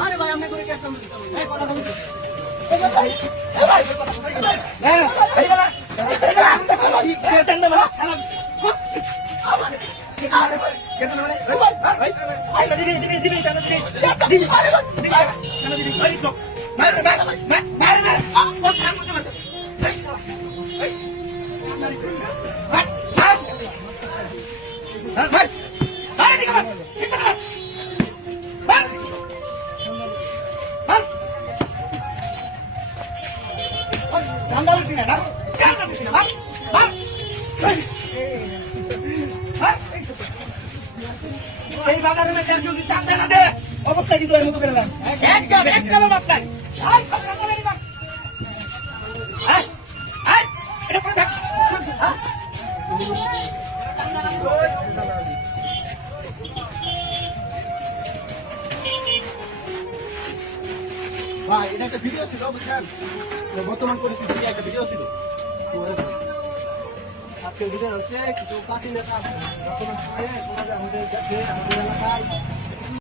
আরে ভাই আমি করে কেসম এই কথা বলছি এই বাজারে মেয়ে যদি চাপ দেয় না দে অবস্থা কিন্তু এর মতো করে দিলাম একদম আপনার এটা পড়ে থাক ভাই এটা একটা ভিডিও ছিল বুঝছেন বর্তমান পরিস্থিতি একটা ভিডিও ছিল আজকের ভিডিও হচ্ছে কিছু পার্টি নেতা বর্তমান সময়ে সমাজে আমাদের এলাকায়